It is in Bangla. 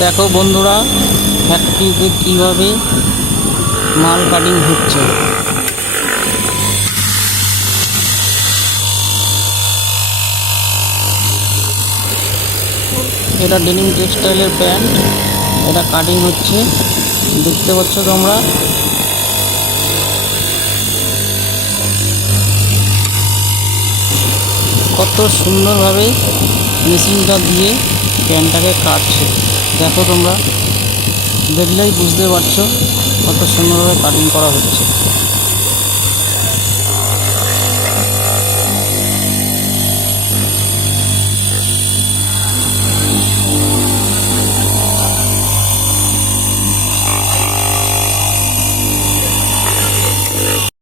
দেখো বন্ধুরা ফ্যাক্টরিতে কীভাবে মাল কাটিং হচ্ছে। এটা ডেনিম টেক্সটাইলের প্যান্ট এটা কাটিং হচ্ছে। দেখতে পাচ্ছ তোমরা? কত সুন্দরভাবে মেশিনটা দিয়ে প্যান্টটাকে কাটছে। দেখো তোমরা। দেখলেই বুঝতে পারছ কত সুন্দরভাবে কাটিং করা হচ্ছে।